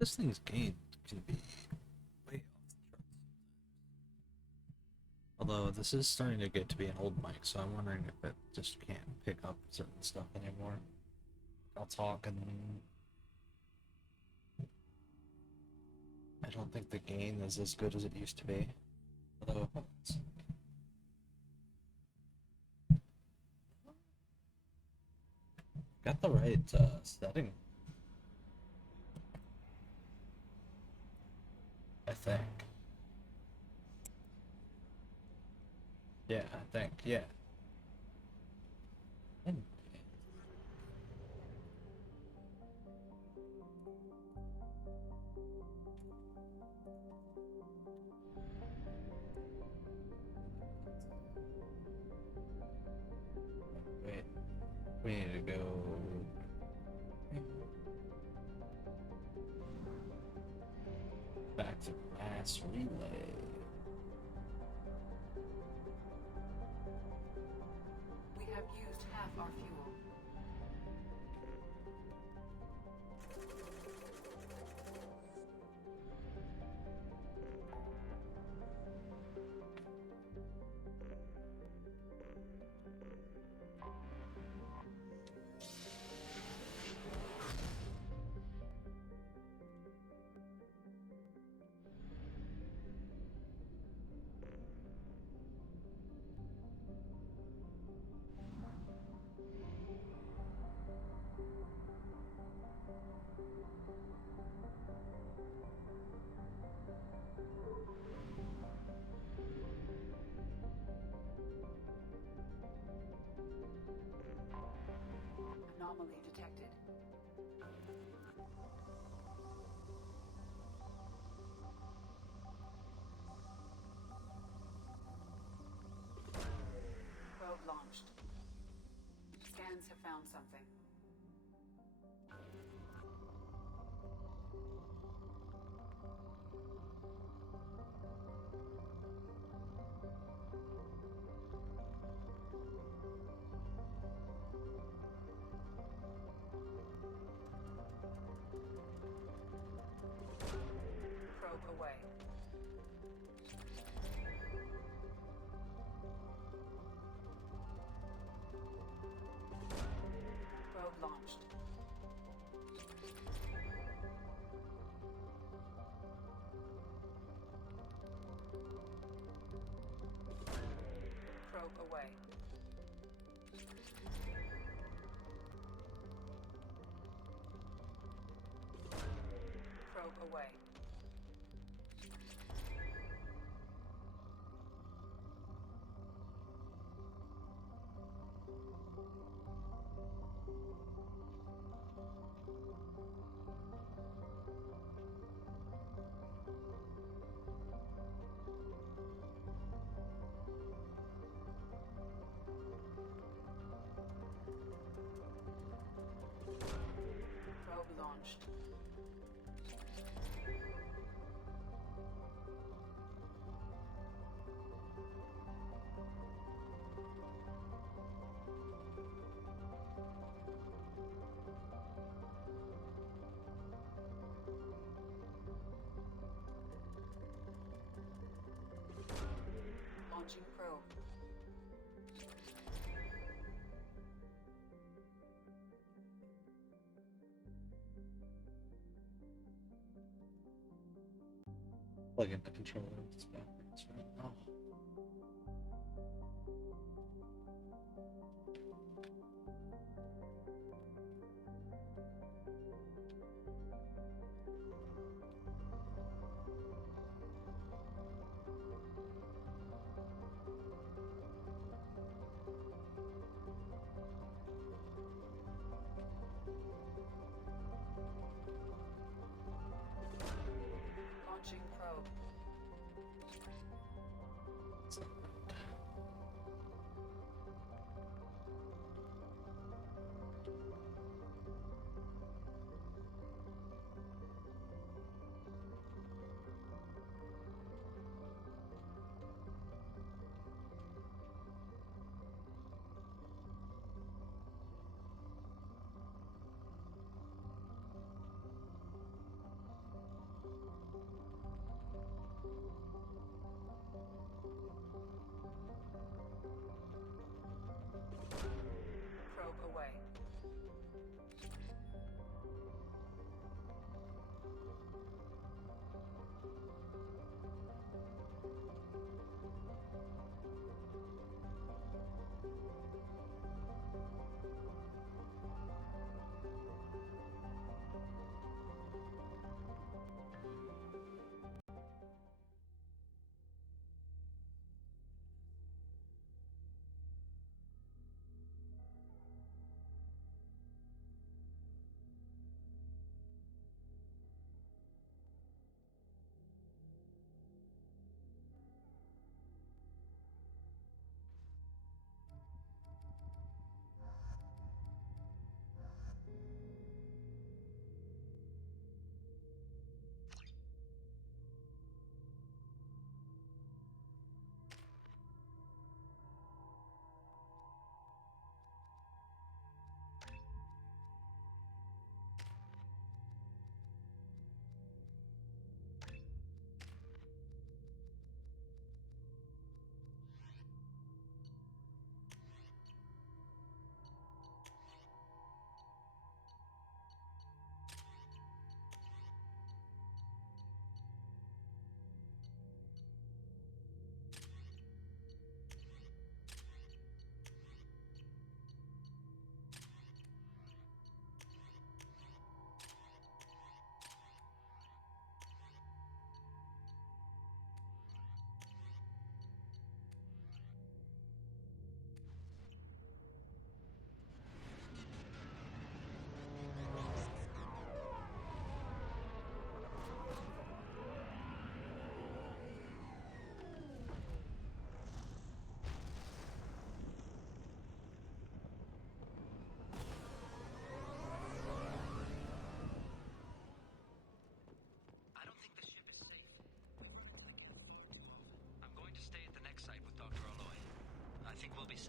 This thing's gain can be way off the charts. Although this is starting to get to be an old mic, so I'm wondering if it just can't pick up certain stuff anymore. I'll talk and I don't think the gain is as good as it used to be. Although, got the right setting, I think. Yeah, I think, yeah. And wait, we need to go back to mass relay. We have used half our fuel. Anomaly detected. Probe launched. Scans have found something. Probe away. Probe launched. Probe away. Probe away. Probe launched. Launching probe. Plug in the controller. It's backwards, right? Oh. Launching probe. It's not good.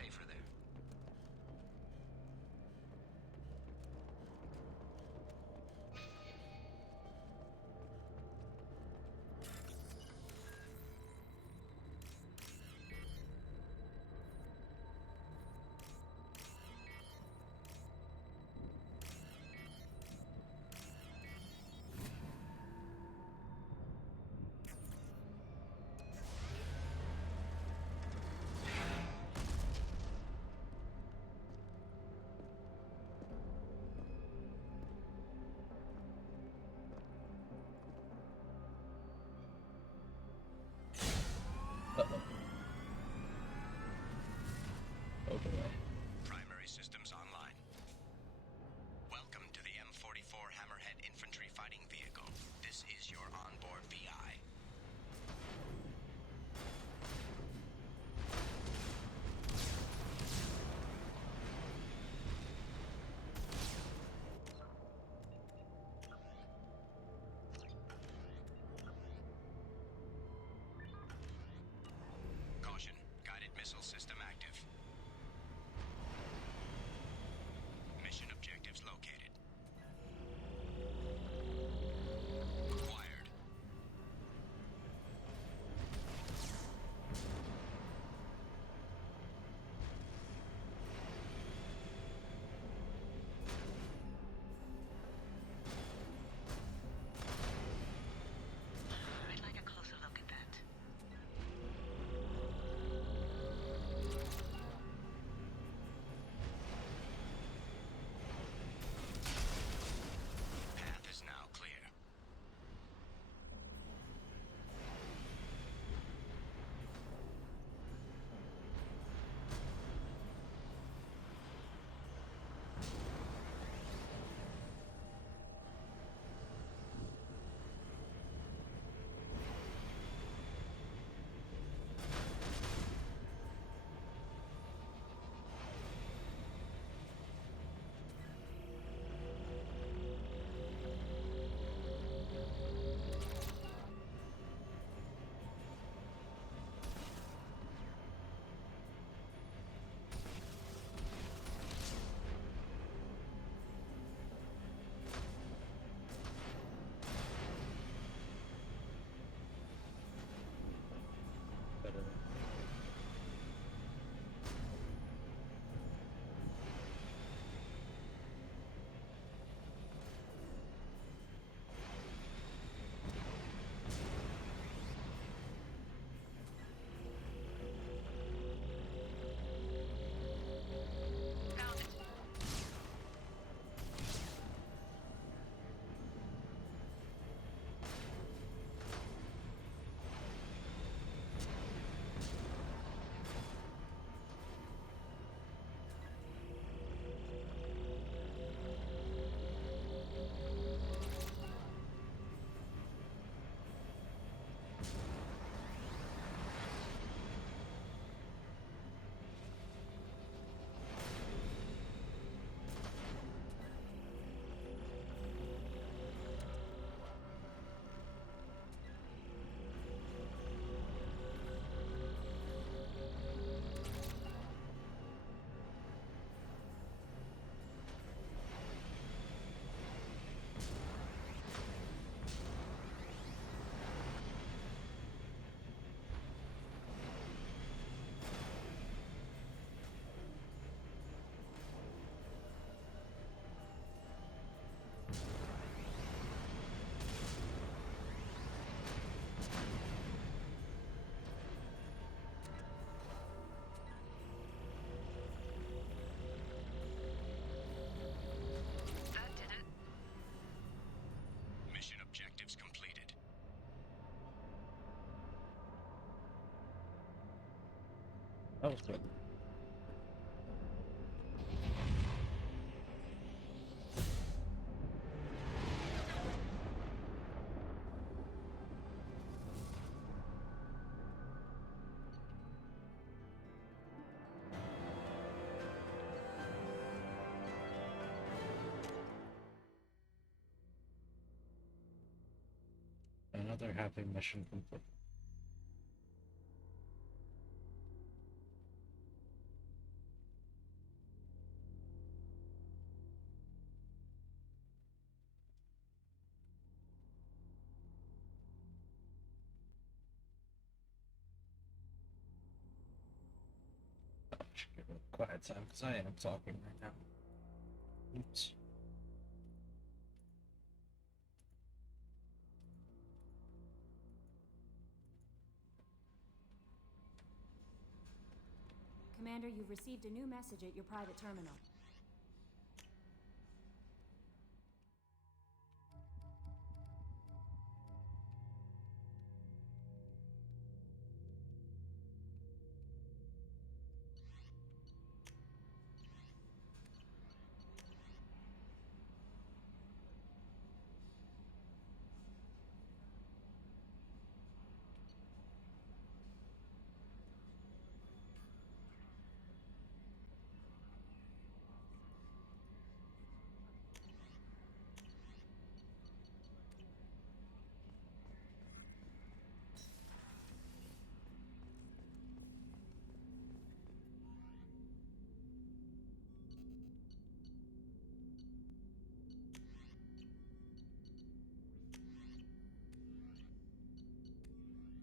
safer there. Oh boy. Primary systems online. Welcome to the M44 Hammerhead Infantry Fighting Vehicle. This is your onboard VI. Caution, guided missile system active. Mission objectives located. Acquired. I'd like a closer look at that. Path is now clear. Better. Found it. That did it. Mission objectives completed. That was quick. Another happy mission complete. quiet time because I am talking right now. Oops. Commander, you've received a new message at your private terminal.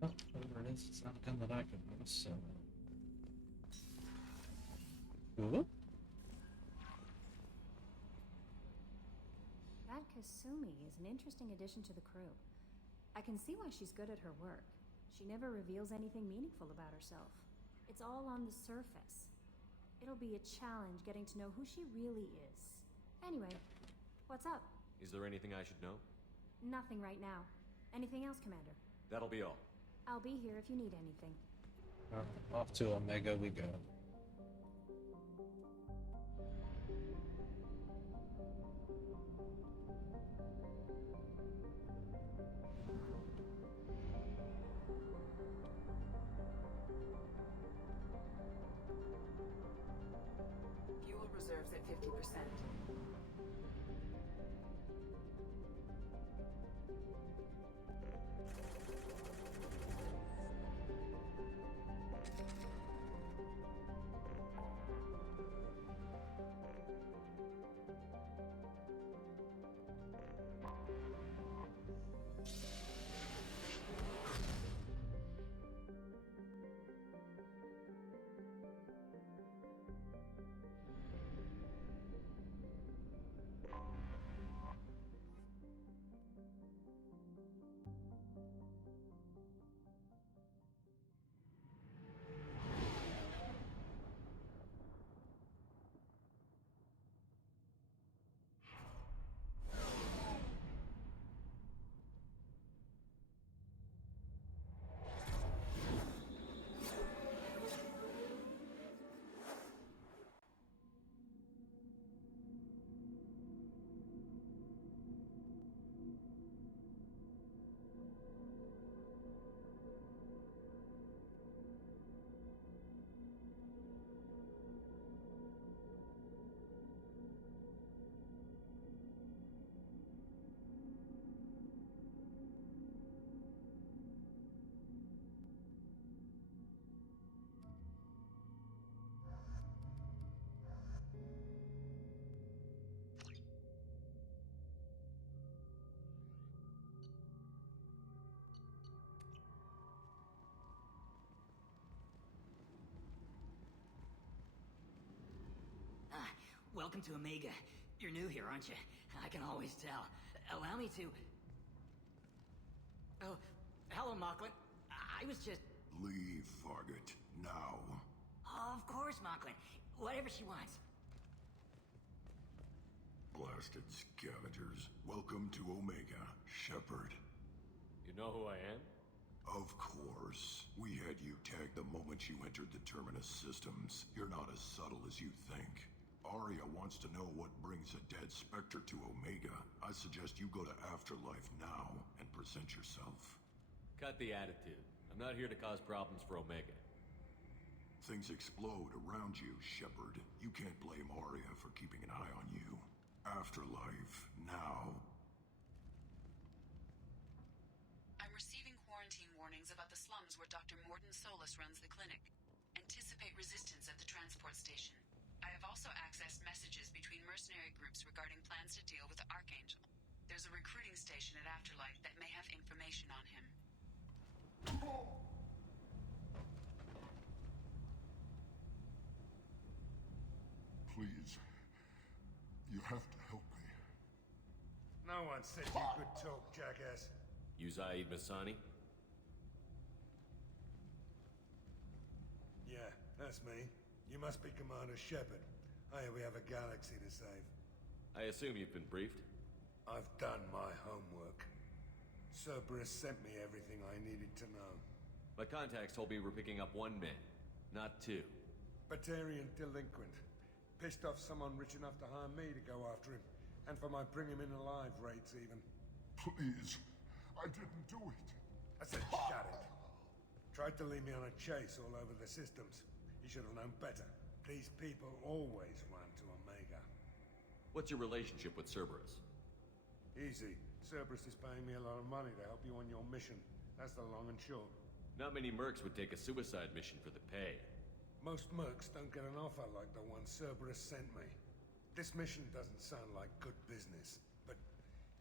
Oh, whatever it is, it's not a gun that I can use, so. Ooh. That Kasumi is an interesting addition to the crew. I can see why she's good at her work. She never reveals anything meaningful about herself. It's all on the surface. It'll be a challenge getting to know who she really is. Anyway, what's up? Is there anything I should know? Nothing right now. Anything else, Commander? That'll be all. I'll be here if you need anything. Off to Omega we go. Fuel reserves at 50%. Welcome to Omega. You're new here, aren't you? I can always tell. Allow me to... Oh, hello, Mocklin. I was just... Leave, Fargate. Now. Of course, Mocklin. Whatever she wants. Blasted scavengers. Welcome to Omega, Shepard. You know who I am? Of course. We had you tagged the moment you entered the Terminus systems. You're not as subtle as you think. Arya wants to know what brings a dead Spectre to Omega. I suggest you go to Afterlife now and present yourself. Cut the attitude. I'm not here to cause problems for Omega. Things explode around you, Shepard. You can't blame Arya for keeping an eye on you. Afterlife, now. I'm receiving quarantine warnings about the slums where Dr. Mordin Solus runs the clinic. Anticipate resistance at the transport station. I have also accessed messages between mercenary groups regarding plans to deal with the Archangel. There's a recruiting station at Afterlife that may have information on him. Please. You have to help me. No one said you could talk, jackass. You Zaid Masani? Yeah, that's me. You must be Commander Shepard. Hey, we have a galaxy to save. I assume you've been briefed? I've done my homework. Cerberus sent me everything I needed to know. My contacts told me we're picking up one man, not two. Batarian delinquent. Pissed off someone rich enough to hire me to go after him. And for my bring him in alive rates even. Please. I didn't do it. I said shut it. Tried to lead me on a chase all over the systems. He should have known better. These people always run to Omega. What's your relationship with Cerberus? Easy. Cerberus is paying me a lot of money to help you on your mission. That's the long and short. Not many mercs would take a suicide mission for the pay. Most mercs don't get an offer like the one Cerberus sent me. This mission doesn't sound like good business, but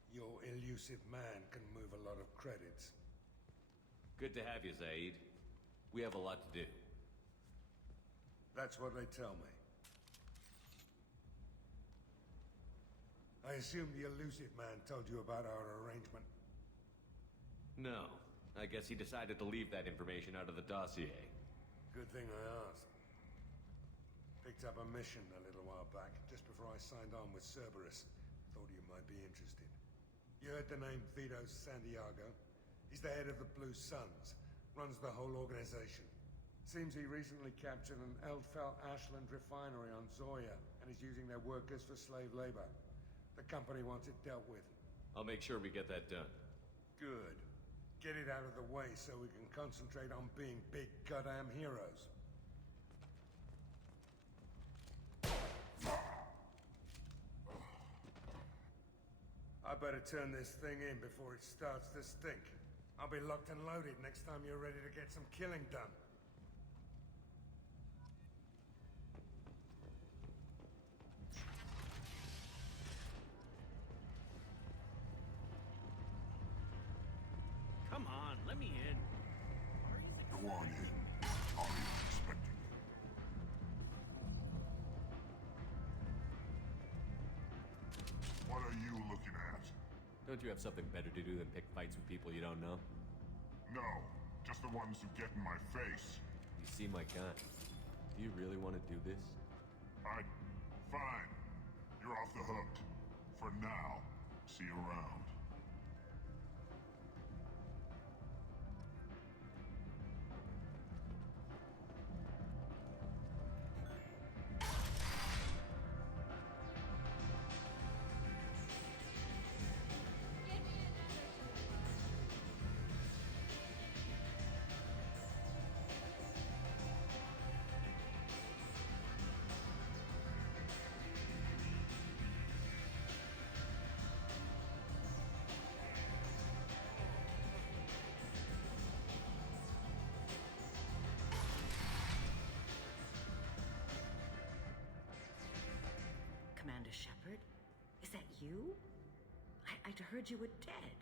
your elusive man can move a lot of credits. Good to have you, Zaid. We have a lot to do. That's what they tell me. I assume the elusive man told you about our arrangement. No. I guess he decided to leave that information out of the dossier. Good thing I asked. Picked up a mission a little while back, just before I signed on with Cerberus. Thought you might be interested. You heard the name Vito Santiago? He's the head of the Blue Suns. Runs the whole organization. Seems he recently captured an Eldfell Ashland refinery on Zoya, and is using their workers for slave labor. The company wants it dealt with. I'll make sure we get that done. Good. Get it out of the way so we can concentrate on being big goddamn heroes. I better turn this thing in before it starts to stink. I'll be locked and loaded next time you're ready to get some killing done. Come on, let me in. Go on in. Arya's expecting you. What are you looking at? Don't you have something better to do than pick fights with people you don't know? No, just the ones who get in my face. You see my gun. Do you really want to do this? Fine. You're off the hook. For now. See you around. Commander Shepard? Is that you? I'd heard you were dead.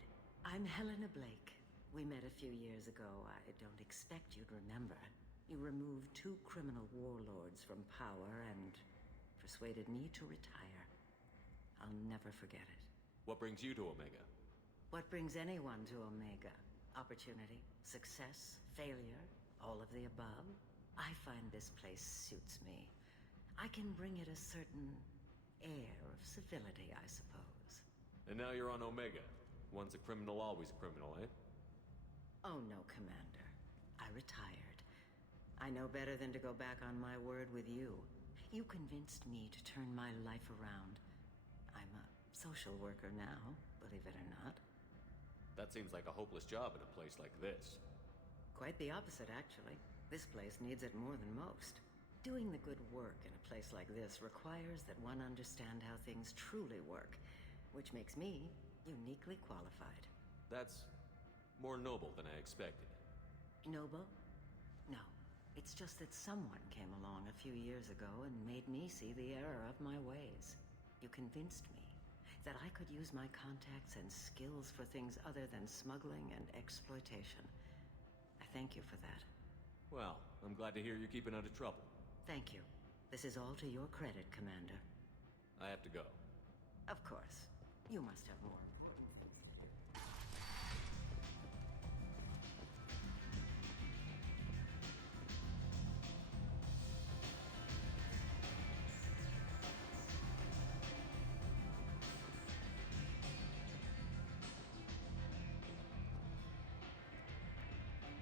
I'm Helena Blake. We met a few years ago. I don't expect you'd remember. You removed 2 criminal warlords from power and persuaded me to retire. I'll never forget it. What brings you to Omega? What brings anyone to Omega? Opportunity, success, failure, all of the above? I find this place suits me. I can bring it a certain air of civility, I suppose. And now you're on Omega. Once a criminal, always a criminal, eh? Oh no, Commander. I retired. I know better than to go back on my word with you. You convinced me to turn my life around. I'm a social worker now, believe it or not. That seems like a hopeless job in a place like this. Quite the opposite, actually. This place needs it more than most. Doing the good work in a place like this requires that one understand how things truly work, which makes me uniquely qualified. That's more noble than I expected. Noble? No. It's just that someone came along a few years ago and made me see the error of my ways. You convinced me that I could use my contacts and skills for things other than smuggling and exploitation. I thank you for that. Well, I'm glad to hear you're keeping out of trouble. Thank you. This is all to your credit, Commander. I have to go. Of course. You must have more.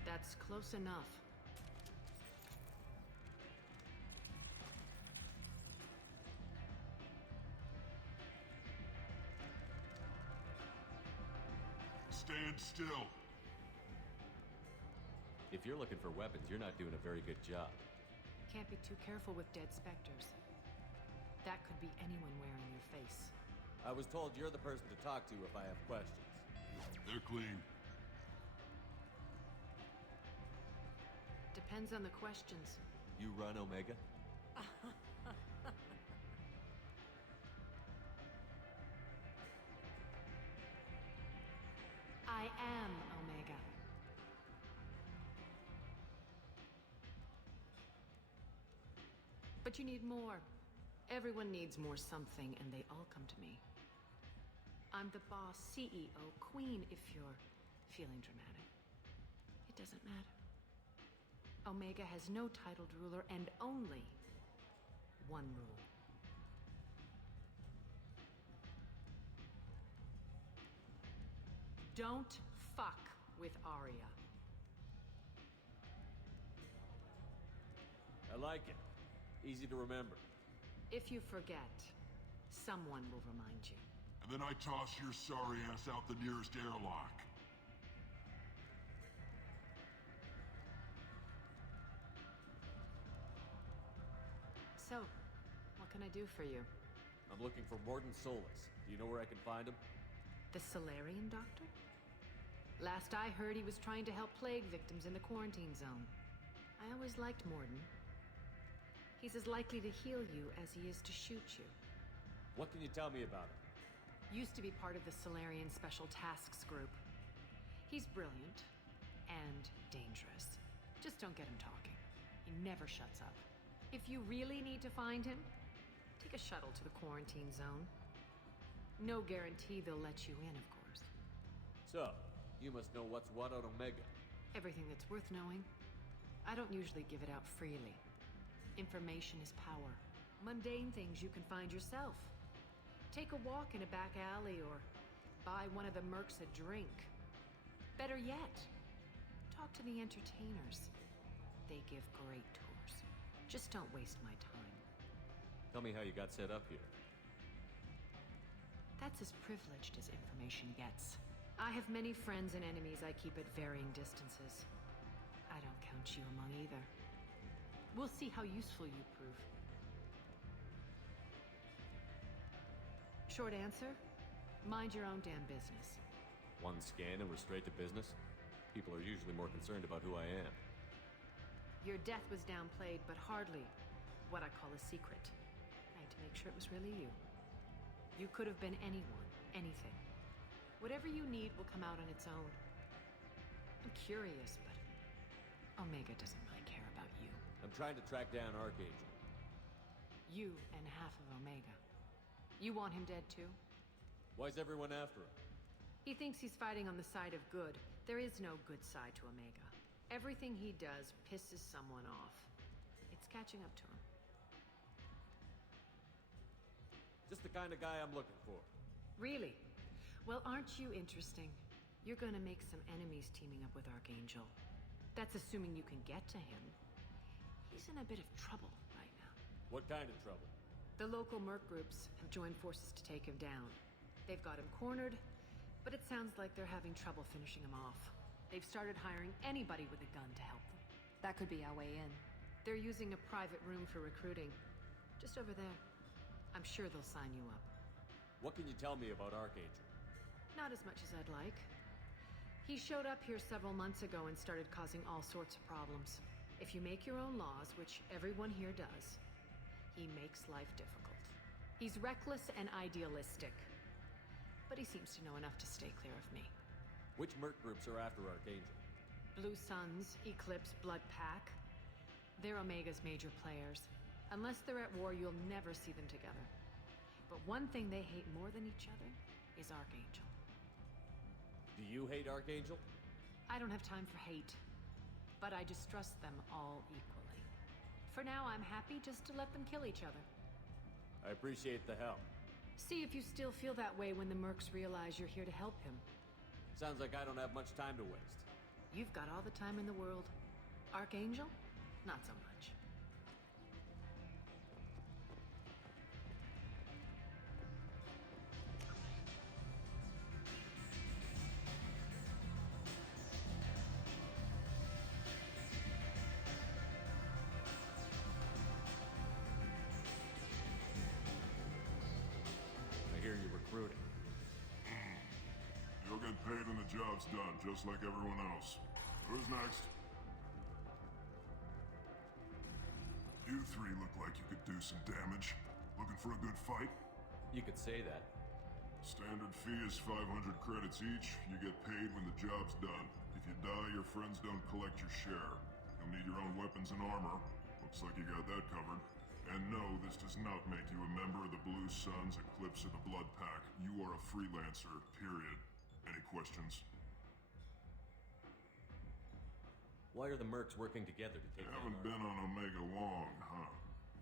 That's close enough. Stand still. If you're looking for weapons, you're not doing a very good job. Can't be too careful with dead specters. That could be anyone wearing your face. I was told you're the person to talk to if I have questions. They're clean. Depends on the questions. You run Omega? I am Omega. But you need more. Everyone needs more something, and they all come to me. I'm the boss, CEO, queen, if you're feeling dramatic. It doesn't matter. Omega has no titled ruler and only one rule. Don't fuck with Arya. I like it. Easy to remember. If you forget, someone will remind you. And then I toss your sorry ass out the nearest airlock. So, what can I do for you? I'm looking for Mordin Solus. Do you know where I can find him? The Solarian doctor? Last I heard, he was trying to help plague victims in the quarantine zone. I always liked Mordin. He's as likely to heal you as he is to shoot you. What can you tell me about him? Used to be part of the Solarian Special Tasks Group. He's brilliant and dangerous. Just don't get him talking. He never shuts up. If you really need to find him, take a shuttle to the quarantine zone. No guarantee they'll let you in, of course. So, you must know what's what on Omega. Everything that's worth knowing. I don't usually give it out freely. Information is power. Mundane things you can find yourself. Take a walk in a back alley or buy one of the mercs a drink. Better yet, talk to the entertainers. They give great tours. Just don't waste my time. Tell me how you got set up here. That's as privileged as information gets. I have many friends and enemies I keep at varying distances. I don't count you among either. We'll see how useful you prove. Short answer, mind your own damn business. One scan and we're straight to business? People are usually more concerned about who I am. Your death was downplayed, but hardly what I call a secret. I had to make sure it was really you. You could have been anyone, anything. Whatever you need will come out on its own. I'm curious, but Omega doesn't really care about you. I'm trying to track down Archangel. You and half of Omega. You want him dead too? Why's everyone after him? He thinks he's fighting on the side of good. There is no good side to Omega. Everything he does pisses someone off. It's catching up to him. Just the kind of guy I'm looking for. Really? Well, aren't you interesting? You're gonna make some enemies teaming up with Archangel. That's assuming you can get to him. He's in a bit of trouble right now. What kind of trouble? The local merc groups have joined forces to take him down. They've got him cornered, but it sounds like they're having trouble finishing him off. They've started hiring anybody with a gun to help them. That could be our way in. They're using a private room for recruiting. Just over there. I'm sure they'll sign you up. What can you tell me about Archangel? Not as much as I'd like. He showed up here several months ago and started causing all sorts of problems. If you make your own laws, which everyone here does, he makes life difficult. He's reckless and idealistic. But he seems to know enough to stay clear of me. Which merc groups are after Archangel? Blue Suns, Eclipse, Blood Pack. They're Omega's major players. Unless they're at war, you'll never see them together. But one thing they hate more than each other is Archangel. Do you hate Archangel? I don't have time for hate, but I distrust them all equally. For now, I'm happy just to let them kill each other. I appreciate the help. See if you still feel that way when the mercs realize you're here to help him. Sounds like I don't have much time to waste. You've got all the time in the world. Archangel? Not so much. I hear you're recruiting. You'll get paid when the job's done, just like everyone else. Who's next? You three look like you could do some damage. Looking for a good fight? You could say that. Standard fee is 500 credits each. You get paid when the job's done. If you die, your friends don't collect your share. You'll need your own weapons and armor. Looks like you got that covered. And no, this does not make you a member of the Blue Suns, Eclipse, or the Blood Pack. You are a freelancer, period. Any questions? Why are the mercs working together to take You down haven't Arch? been on Omega long, huh?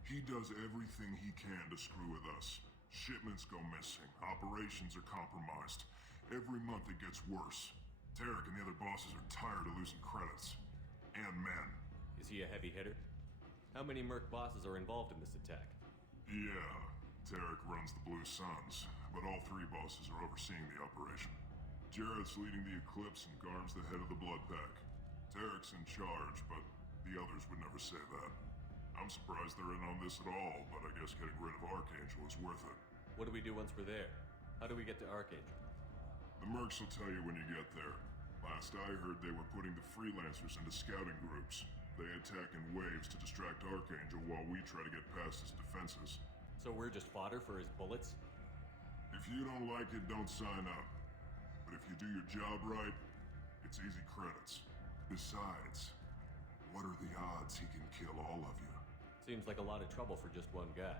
He does everything he can to screw with us. Shipments go missing. Operations are compromised. Every month it gets worse. Tarek and the other bosses are tired of losing credits. And men. Is he a heavy hitter? How many merc bosses are involved in this attack? Yeah, Tarek runs the Blue Suns, but all three bosses are overseeing the operation. Jarrett's leading the Eclipse and Garm's the head of the Blood Pack. Tarek's in charge, but the others would never say that. I'm surprised they're in on this at all, but I guess getting rid of Archangel is worth it. What do we do once we're there? How do we get to Archangel? The mercs will tell you when you get there. Last I heard, they were putting the freelancers into scouting groups. They attack in waves to distract Archangel while we try to get past his defenses. So we're just fodder for his bullets? If you don't like it, don't sign up. But if you do your job right, it's easy credits. Besides, what are the odds he can kill all of you? Seems like a lot of trouble for just one guy.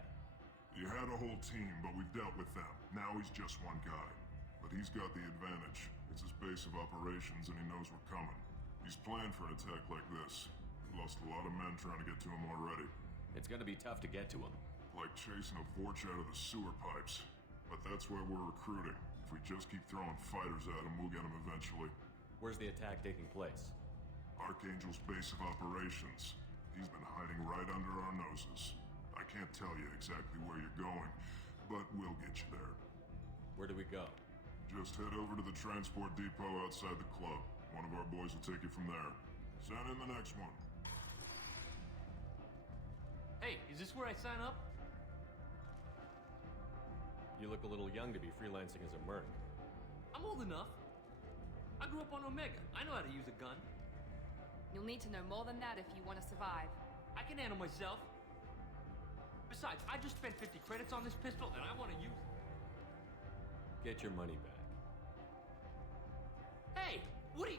You had a whole team, but we've dealt with them. Now he's just one guy. But he's got the advantage. It's his base of operations, and he knows we're coming. He's planned for an attack like this. We've lost a lot of men trying to get to him already. It's gonna be tough to get to him. Like chasing a Vorch out of the sewer pipes. But that's why we're recruiting. If we just keep throwing fighters at him, we'll get him eventually. Where's the attack taking place? Archangel's base of operations. He's been hiding right under our noses. I can't tell you exactly where you're going, but we'll get you there. Where do we go? Just head over to the transport depot outside the club. One of our boys will take you from there. Send in the next one. Hey, is this where I sign up? You look a little young to be freelancing as a merc. I'm old enough. I grew up on Omega. I know how to use a gun. You'll need to know more than that if you want to survive. I can handle myself. Besides, I just spent 50 credits on this pistol, and I want to use it. Get your money back. Hey, what are you...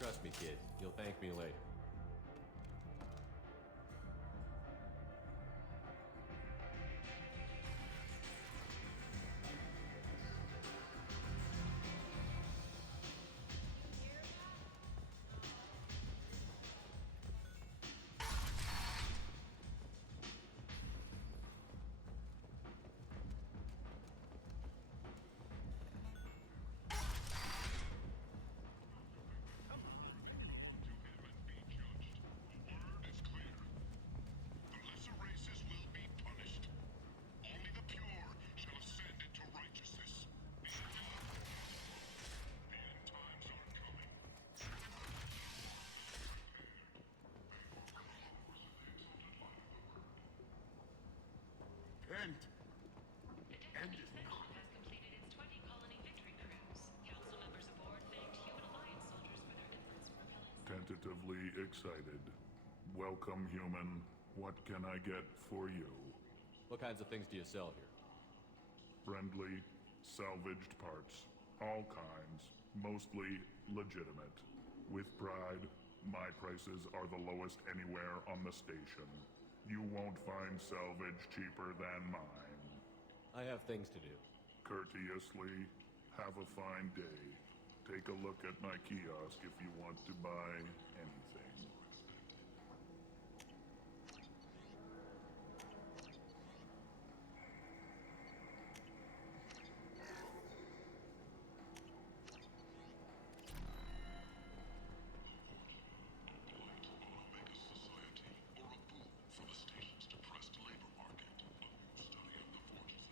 Trust me, kid. You'll thank me later. End. End is not. Has completed its 20 colony victory cruise. Council members aboard thanked Human Alliance soldiers for their efforts for Phyllis. Tentatively excited. Welcome, human. What can I get for you? What kinds of things do you sell here? Friendly, salvaged parts. All kinds. Mostly legitimate. With pride, my prices are the lowest anywhere on the station. You won't find salvage cheaper than mine. I have things to do. Courteously, have a fine day. Take a look at my kiosk if you want to buy anything.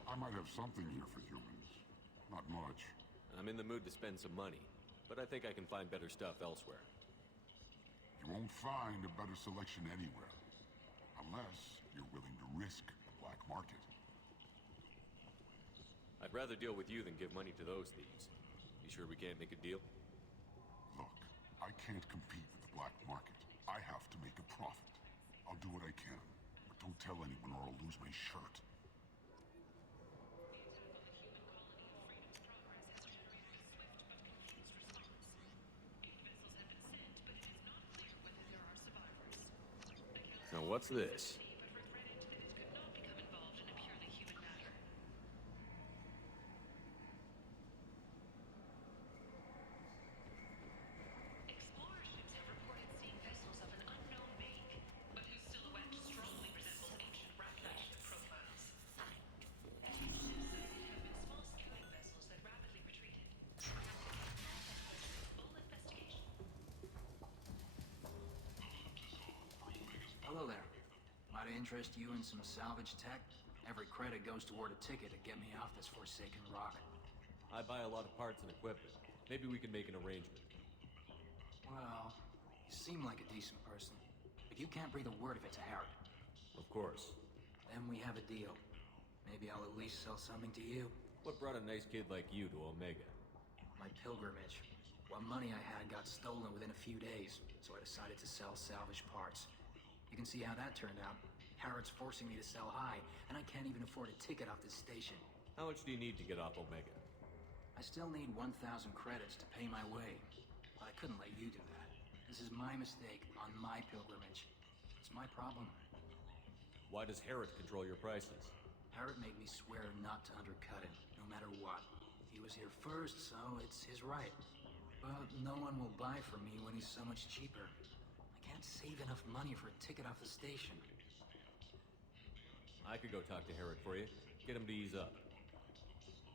I might have something here for humans. Not much. I'm in the mood to spend some money, but I think I can find better stuff elsewhere. You won't find a better selection anywhere. Unless you're willing to risk the black market. I'd rather deal with you than give money to those thieves. You sure we can't make a deal? Look, I can't compete with the black market. I have to make a profit. I'll do what I can, but don't tell anyone or I'll lose my shirt. Now what's this? Hello there. Might I interest you in some salvage tech? Every credit goes toward a ticket to get me off this forsaken rock. I buy a lot of parts and equipment. Maybe we can make an arrangement. Well, you seem like a decent person, but you can't breathe a word of it to Harrod. Of course. Then we have a deal. Maybe I'll at least sell something to you. What brought a nice kid like you to Omega? My pilgrimage. What money I had got stolen within a few days, so I decided to sell salvage parts. You can see how that turned out. Harrod's forcing me to sell high, and I can't even afford a ticket off this station. How much do you need to get off Omega? I still need 1,000 credits to pay my way, but I couldn't let you do that. This is my mistake on my pilgrimage. It's my problem. Why does Harrod control your prices? Harrod made me swear not to undercut him, no matter what. He was here first, so it's his right. But no one will buy from me when he's so much cheaper. I can't save enough money for a ticket off the station. I could go talk to Harrod for you. Get him to ease up.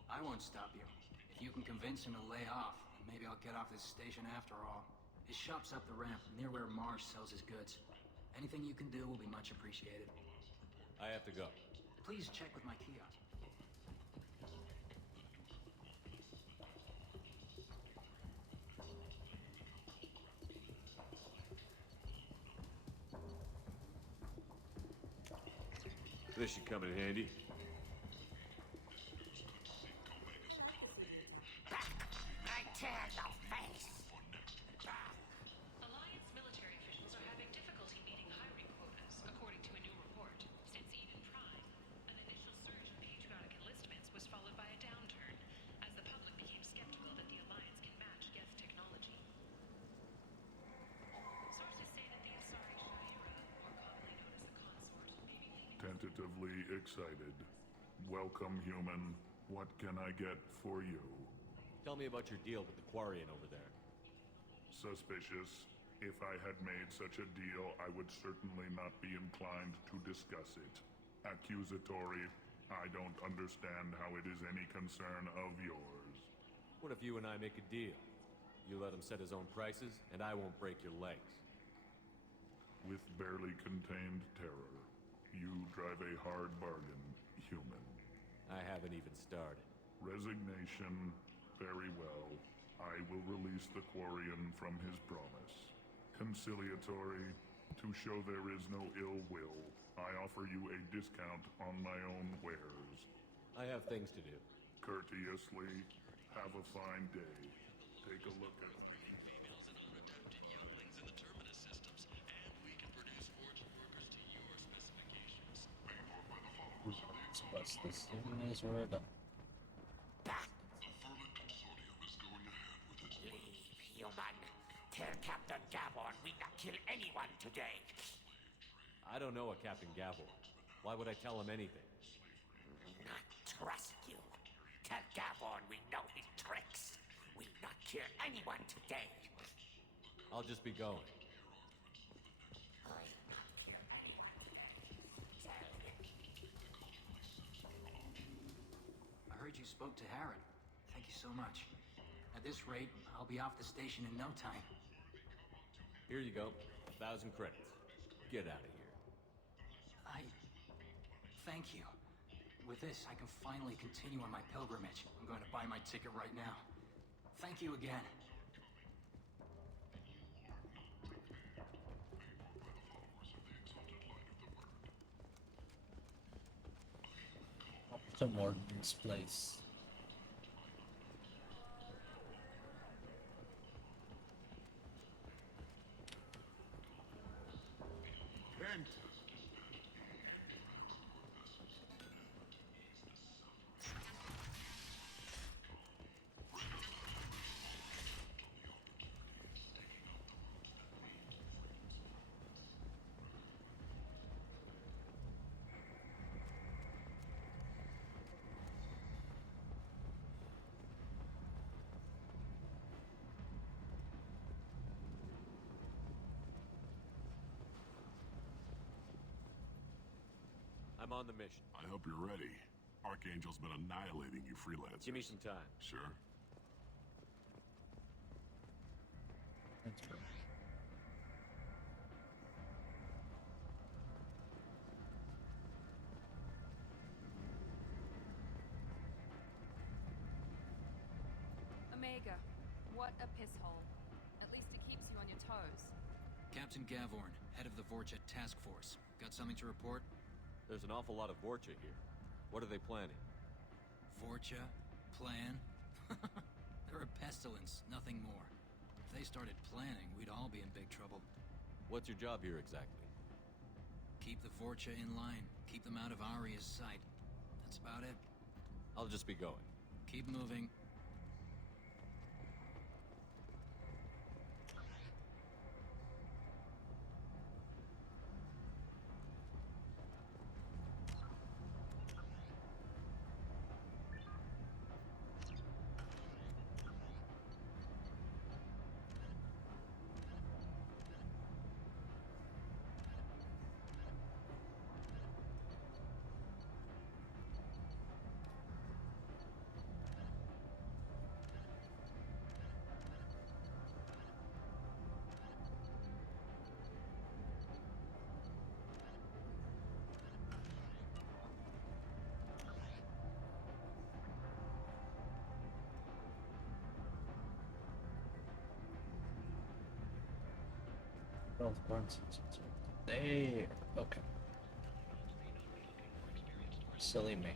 I won't stop you. If you can convince him to lay off, then maybe I'll get off this station after all. His shop's up the ramp, near where Marsh sells his goods. Anything you can do will be much appreciated. I have to go. Please check with my kiosk. This should come in handy. Right to the face. Alliance military officials are having difficulty meeting hiring quotas, according to a new report. Since Eden Prime, an initial surge in patriotic enlistments was followed by a downturn, as the public became skeptical that the Alliance can match Geth technology. Sources say that the Asari Shaira, more commonly known as the Consort, may be leaving. Tentatively excited. Welcome, human. What can I get for you? Tell me about your deal with the Quarian over there. Suspicious. If I had made such a deal, I would certainly not be inclined to discuss it. Accusatory. I don't understand how it is any concern of yours. What if you and I make a deal? You let him set his own prices, and I won't break your legs. With barely contained terror, you drive a hard bargain, human. I haven't even started. Resignation. Very well. I will release the Quarian from his promise. Conciliatory. To show there is no ill will, I offer you a discount on my own wares. I have things to do. Courteously, have a fine day. Take a look at Females and unadapted younglings in the Terminus systems, and we can produce forged workers to your specifications. What's this? Is we're done. Leave, human. Tell Captain Gabon we not kill anyone today. I don't know a Captain Gavel. Why would I tell him anything? Not trust you. Tell Gavorn we know his tricks. We not kill anyone today. I'll just be going. I heard you spoke to Harren. Thank you so much. At this rate, I'll be off the station in no time. Here you go. 1,000 credits. Get out of here. Thank you. With this, I can finally continue on my pilgrimage. I'm going to buy my ticket right now. Thank you again. To Morden's place. Kent! I'm on the mission. I hope you're ready. Archangel's been annihilating you freelancers. Give me some time. Sure. That's true. Omega, what a piss hole. At least it keeps you on your toes. Captain Gavorn, head of the Vorcha Task Force. Got something to report? There's an awful lot of Vorcha here. What are they planning? Vorcha? Plan? They're a pestilence, nothing more. If they started planning, we'd all be in big trouble. What's your job here exactly? Keep the Vorcha in line. Keep them out of Aria's sight. That's about it. I'll just be going. Keep moving. Both burns. There. Okay. Silly me.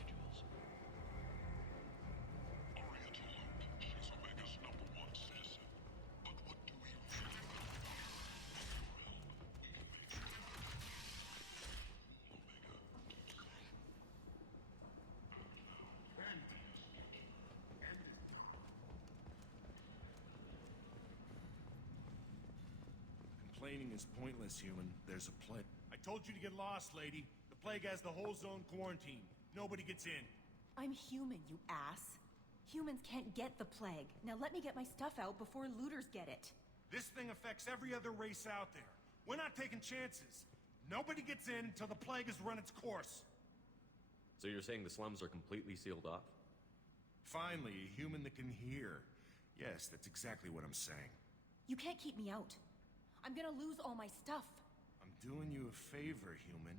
Complaining is pointless, human. There's a plague. I told you to get lost, lady. The plague has the whole zone quarantined. Nobody gets in. I'm human, you ass. Humans can't get the plague. Now let me get my stuff out before looters get it. This thing affects every other race out there. We're not taking chances. Nobody gets in until the plague has run its course. So you're saying the slums are completely sealed off? Finally, a human that can hear. Yes, that's exactly what I'm saying. You can't keep me out. I'm gonna lose all my stuff. I'm doing you a favor, human.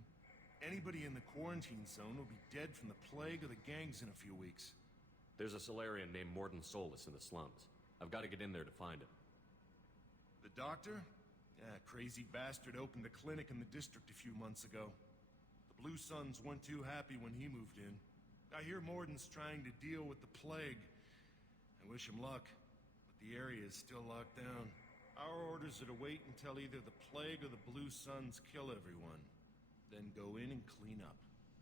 Anybody in the quarantine zone will be dead from the plague or the gangs in a few weeks. There's a Solarian named Morden Solus in the slums. I've got to get in there to find him. The doctor? Yeah, crazy bastard opened a clinic in the district a few months ago. The Blue Suns weren't too happy when he moved in. I hear Morden's trying to deal with the plague. I wish him luck, but the area is still locked down. Our orders are to wait until either the plague or the Blue Suns kill everyone. Then go in and clean up.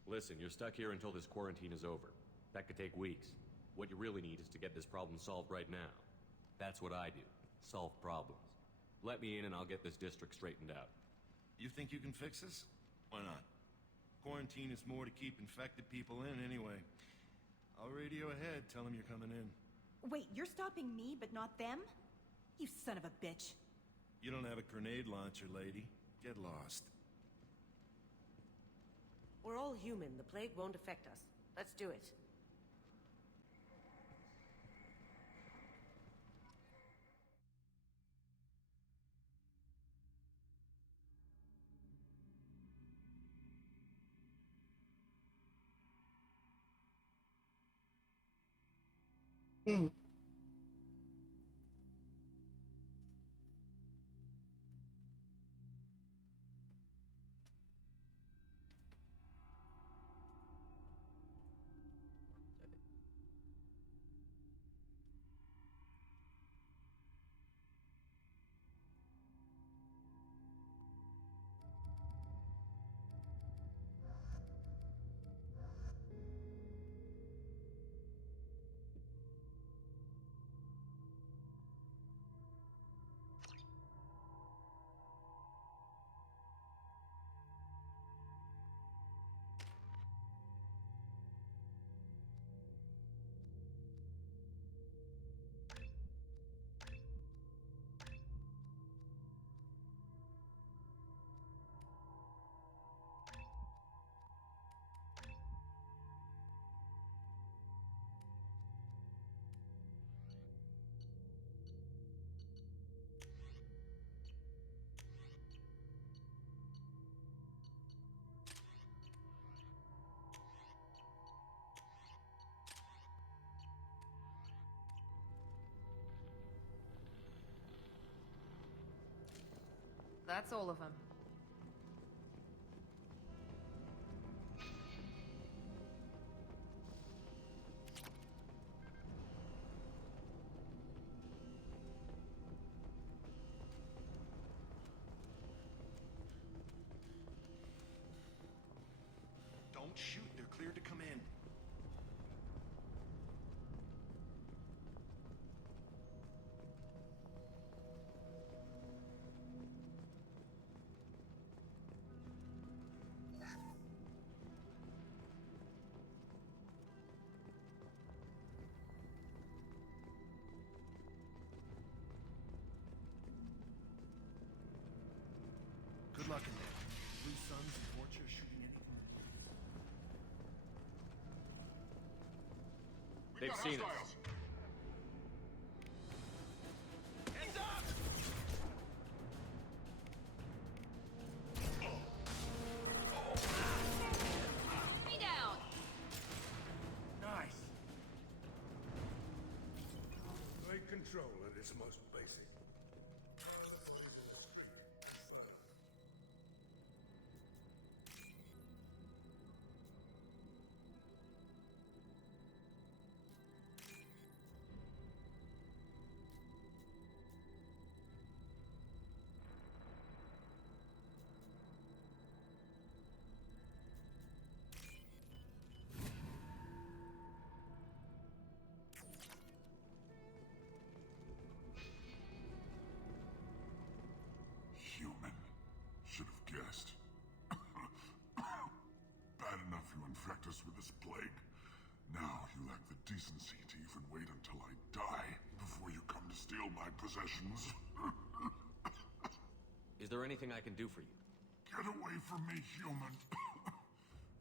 Listen, you're stuck here until this quarantine is over. That could take weeks. What you really need is to get this problem solved right now. That's what I do. Solve problems. Let me in and I'll get this district straightened out. You think you can fix this? Why not? Quarantine is more to keep infected people in anyway. I'll radio ahead, tell them you're coming in. Wait, you're stopping me, but not them? You son of a bitch. You don't have a grenade launcher, lady. Get lost. We're all human. The plague won't affect us. Let's do it. That's all of them. Don't shoot, they're cleared to come in. Good luck in there. Blue Suns and Torture shooting anything. They've seen us. Heads up! Me down! Nice. Take control at its most basic. Human. Should have guessed. Bad enough you infect us with this plague. Now you lack the decency to even wait until I die before you come to steal my possessions. Is there anything I can do for you? Get away from me, human.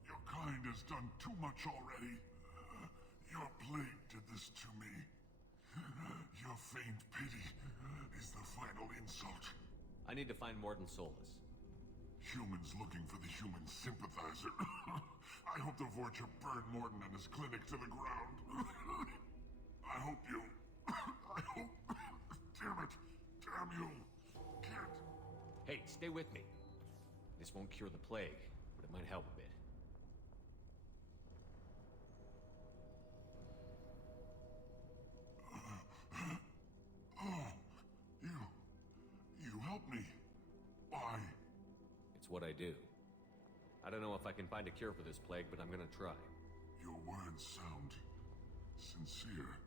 Your kind has done too much already. Your plague did this to me. Your feigned pity is the final insult. I need to find Mordin Solus. Humans looking for the human sympathizer. I hope the Vorcha burn Mordin and his clinic to the ground. I hope you... I hope... Damn it. Damn you. Can't... Hey, stay with me. This won't cure the plague, but it might help a bit. Oh, you helped me. Why? It's what I do. I don't know if I can find a cure for this plague, but I'm gonna try. Your words sound sincere.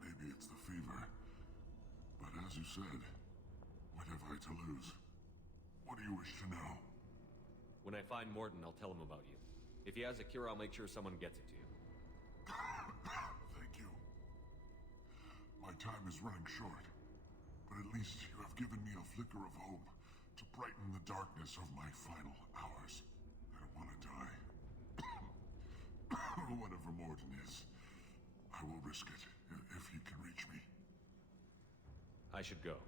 Maybe it's the fever. But as you said, what have I to lose? What do you wish to know? When I find Morden, I'll tell him about you. If he has a cure, I'll make sure someone gets it to you. Thank you. My time is running short, but at least you have given me a flicker of hope to brighten the darkness of my final hours. I don't want to die. Whatever Morden is, I will risk it if he can reach me. I should go.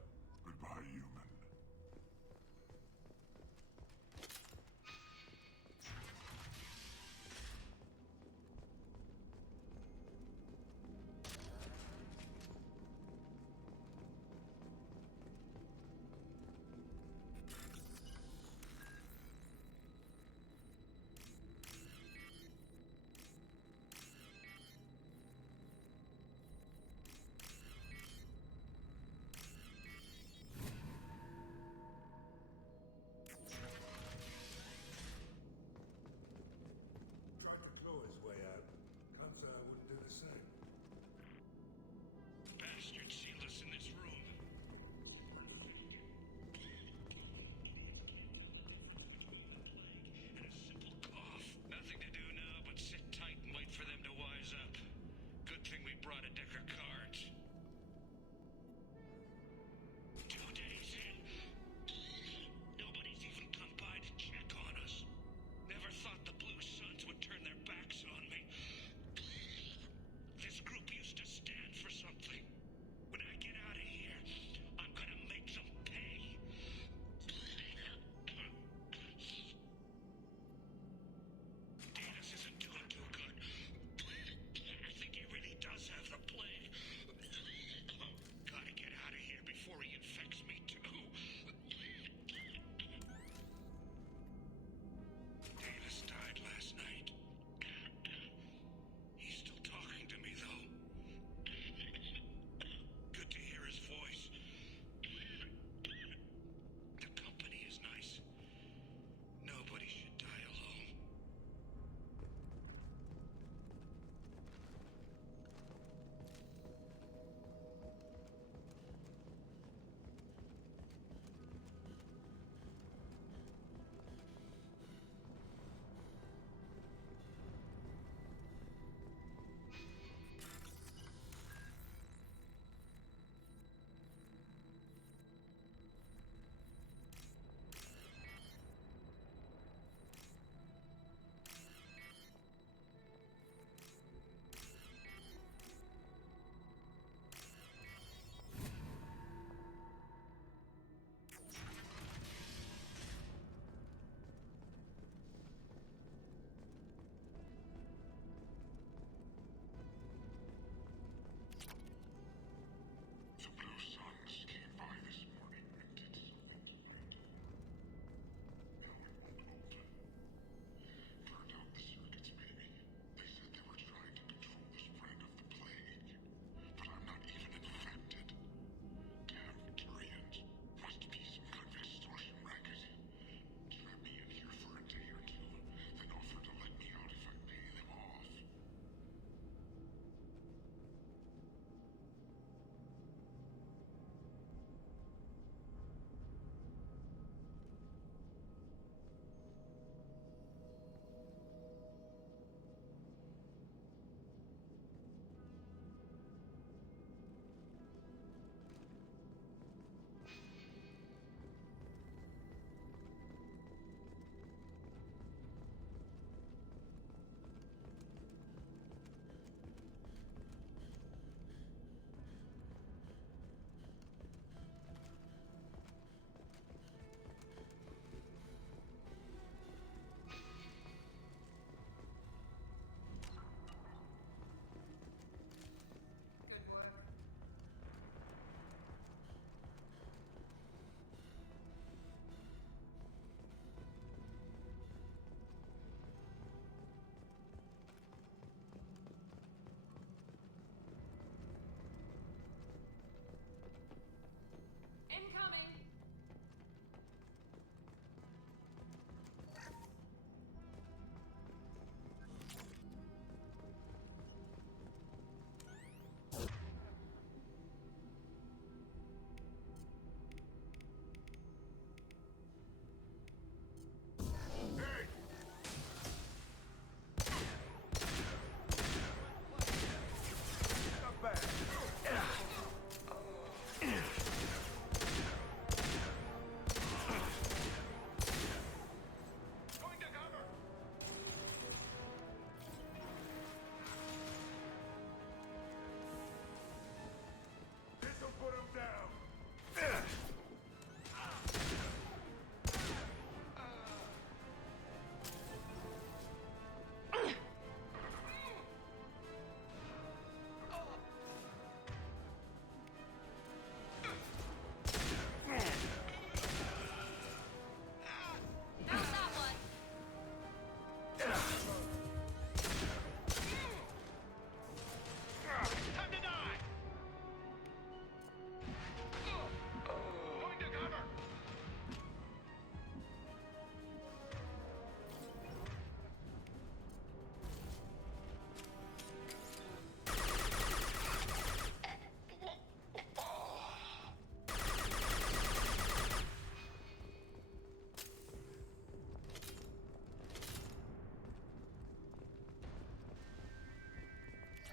Goodbye, human.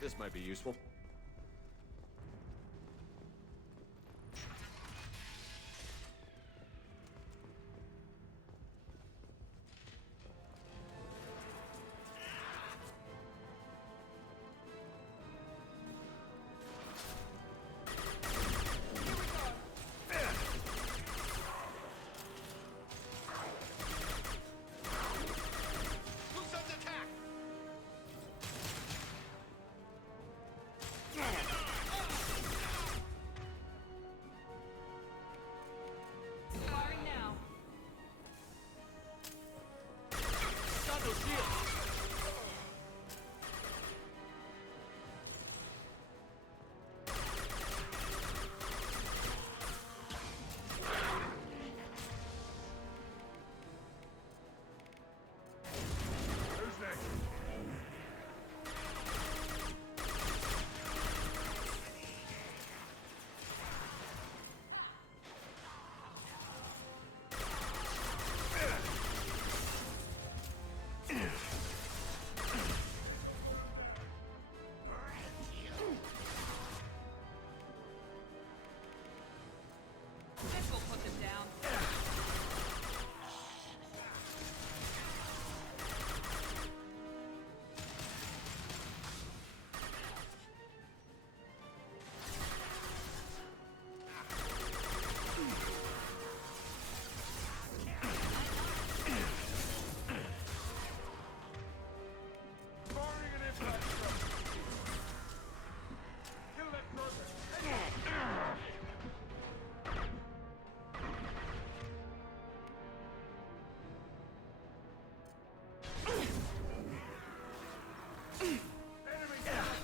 This might be useful. Firing now. Got no shield. Who's next? This will put them down. Firing an impact shot. Kill that Kroger. Enemy down.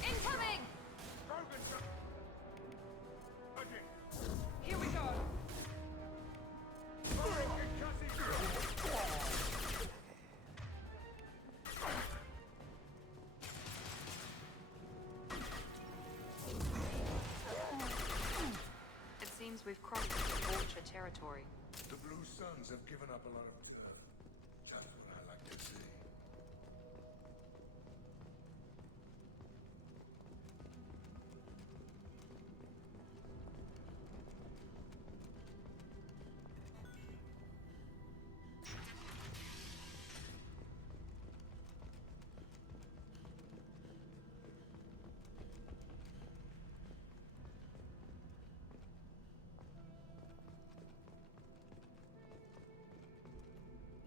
Incoming! Kroger shot. Okay. Here we go. Firing concussive. It seems we've crossed into Vulture territory. The Blue Suns have given up a lot of dirt. Just what I like to see.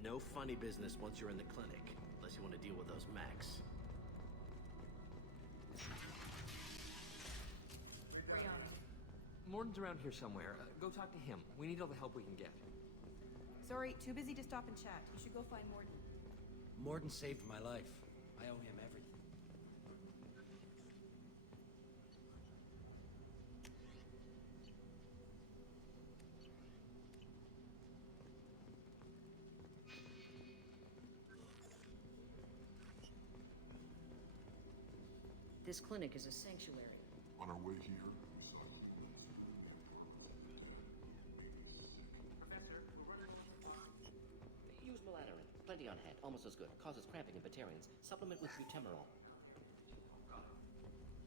No funny business once you're in the clinic, unless you want to deal with those mechs. Brianna. Morden's around here somewhere. Go talk to him. We need all the help we can get. Sorry, too busy to stop and chat. You should go find Morden. Morden saved my life. I owe him everything. This clinic is a sanctuary. On our way here, we saw Use Malatorin. Plenty on hand. Almost as good. Causes cramping in Batarians. Supplement with butemerol.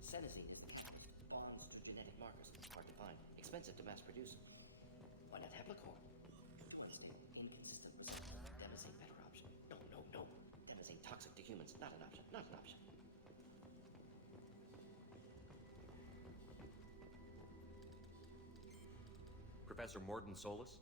Senesine is the bonds to genetic markers. Hard to find. Expensive to mass produce. Why not Heplicor? Wednesday. Inconsistent results. Demazine better option. No. Demazine toxic to humans. Not an option. Not an option. Professor Morden Solus?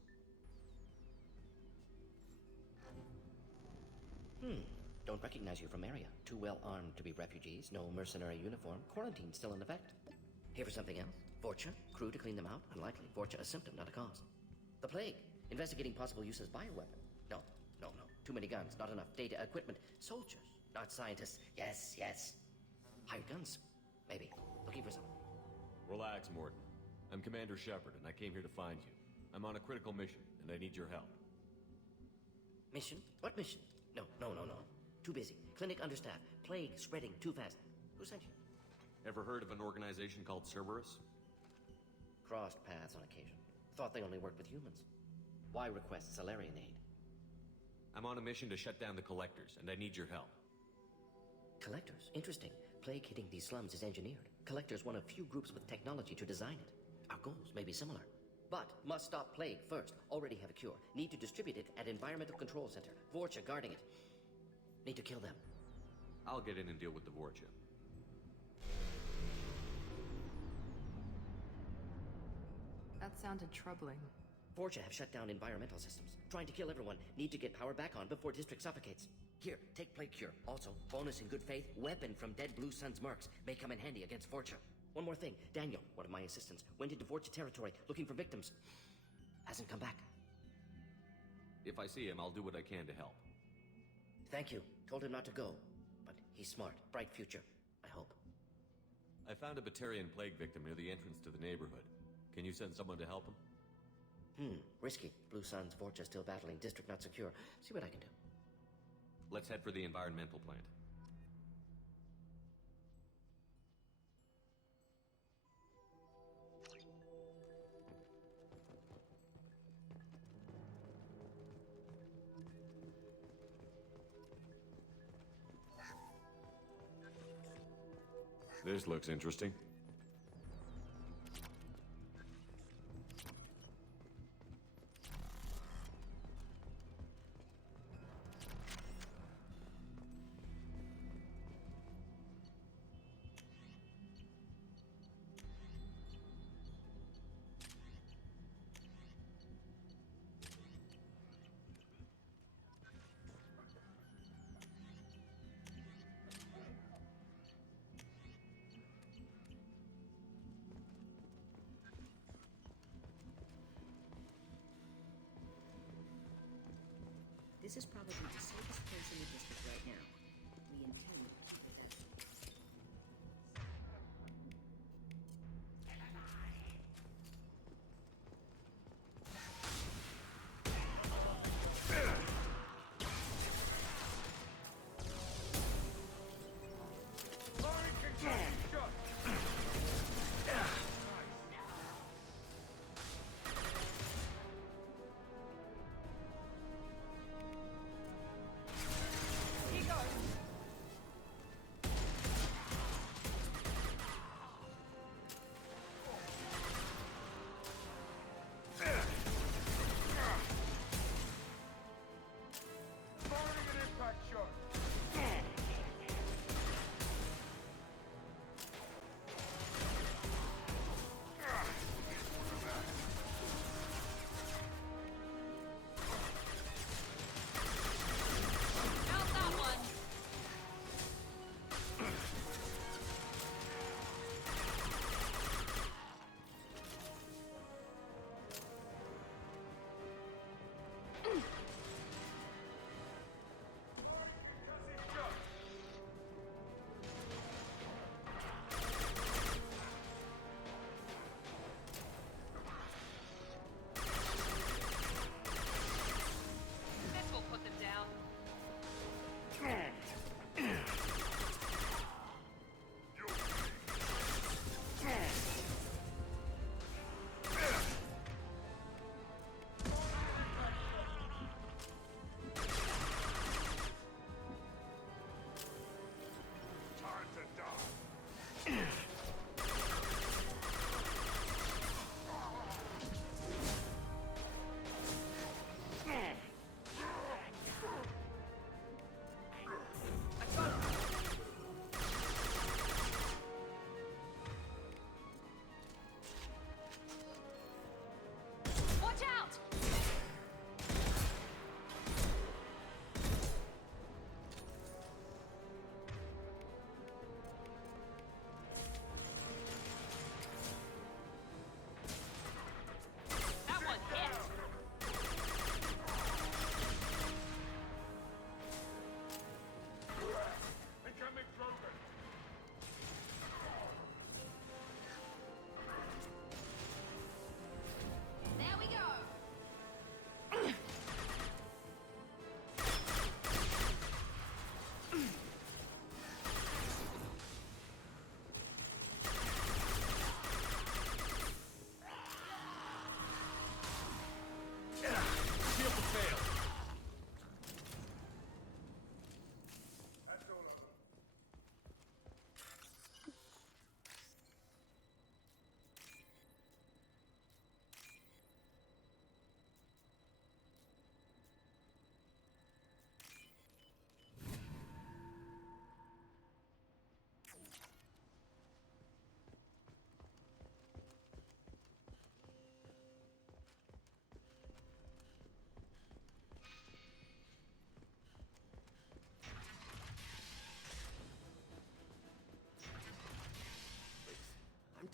Don't recognize you from area. Too well armed to be refugees. No mercenary uniform. Quarantine still in effect. Here for something else? Vorcha? Crew to clean them out? Unlikely. Vorcha a symptom, not a cause. The plague. Investigating possible use as bioweapon. No. Too many guns. Not enough data, equipment. Soldiers, not scientists. Yes. Hired guns. Maybe. Looking for some. Relax, Morden. I'm Commander Shepard, and I came here to find you. I'm on a critical mission, and I need your help. Mission? What mission? No. Too busy. Clinic understaffed. Plague spreading too fast. Who sent you? Ever heard of an organization called Cerberus? Crossed paths on occasion. Thought they only worked with humans. Why request Salarian aid? I'm on a mission to shut down the Collectors, and I need your help. Collectors? Interesting. Plague hitting these slums is engineered. Collectors one of few groups with technology to design it. Our goals may be similar. But must stop plague first. Already have a cure. Need to distribute it at Environmental Control Center. Vorcha guarding it. Need to kill them. I'll get in and deal with the Vorcha. That sounded troubling. Vorcha have shut down environmental systems. Trying to kill everyone. Need to get power back on before district suffocates. Here, take Plague Cure. Also, bonus in good faith, weapon from dead Blue Sun's mercs. May come in handy against Vorcha. One more thing. Daniel, one of my assistants, went into Vorcha territory looking for victims. Hasn't come back. If I see him, I'll do what I can to help. Thank you. Told him not to go. But he's smart. Bright future. I hope. I found a Batarian plague victim near the entrance to the neighborhood. Can you send someone to help him? Risky. Blue Sun's Vorcha still battling. District not secure. See what I can do. Let's head for the environmental plant. This looks interesting. This is probably the safest place in the district right now. We intend to keep it that way.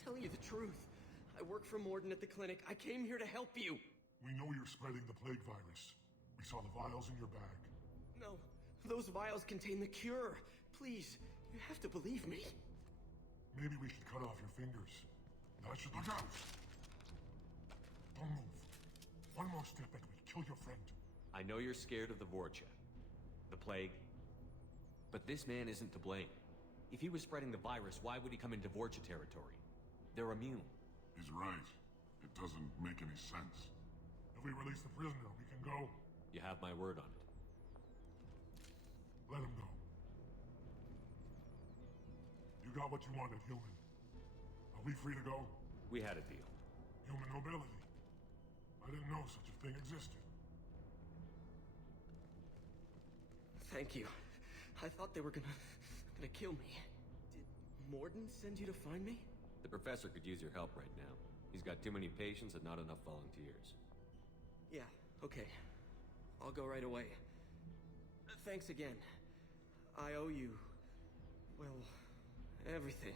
tell you the truth. I work for Morden at the clinic. I came here to help you. We know you're spreading the plague virus. We saw the vials in your bag. No, those vials contain the cure. Please, you have to believe me. Maybe we should cut off your fingers. That should look out! Don't move. One more step and we'll kill your friend. I know you're scared of the Vorcha, the plague, but this man isn't to blame. If he was spreading the virus, why would he come into Vorcha territory? They're immune. He's right. It doesn't make any sense. If we release the prisoner, we can go. You have my word on it. Let him go. You got what you wanted, human. Are we free to go? We had a deal. Human mobility. I didn't know such a thing existed. Thank you. I thought they were gonna kill me. Did Morden send you to find me? The professor could use your help right now. He's got too many patients and not enough volunteers. Yeah, okay. I'll go right away. Thanks again. I owe you, well, everything.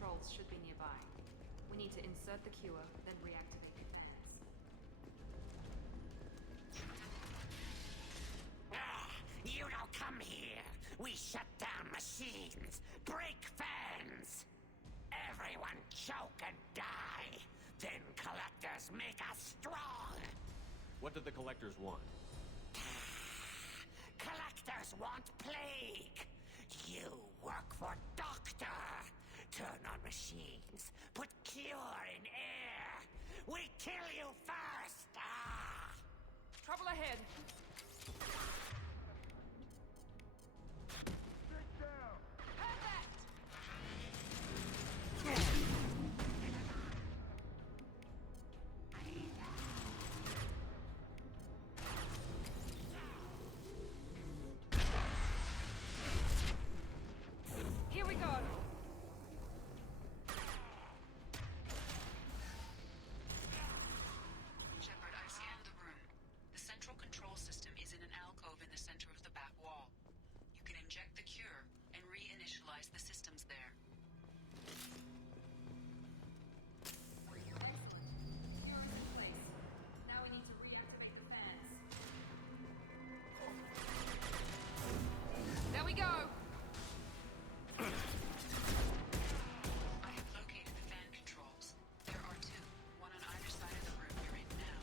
controls should be nearby. We need to insert the cure, then reactivate the fans. You don't come here. We shut down machines, break fans. Everyone choke and die. Then collectors make us strong. What did the collectors want? Collectors want plague. You work for Doctor. Turn on machines. Put cure in air. We kill you first. Trouble ahead. Here we go. Shepard, I've scanned the room. The central control system is in an alcove in the center of the back wall. You can inject the cure and reinitialize the systems there. Now we need to reactivate the fans. There we go! I have located the fan controls. There are two, one on either side of the room you're in now.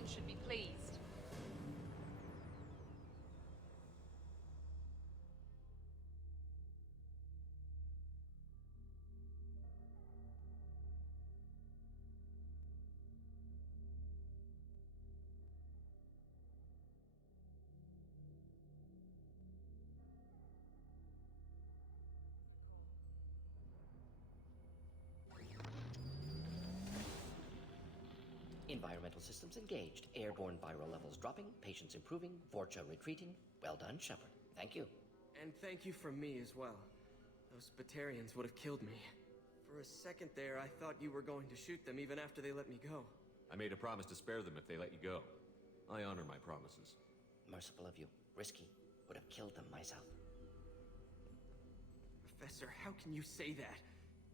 Helen should be pleased. Environmental systems engaged. Airborne viral levels dropping. Patients improving. Vorcha retreating. Well done, Shepard. Thank you. And thank you from me as well. Those Batarians would have killed me. For a second there, I thought you were going to shoot them even after they let me go. I made a promise to spare them if they let you go. I honor my promises. Merciful of you. Risky. Would have killed them myself. Professor, how can you say that?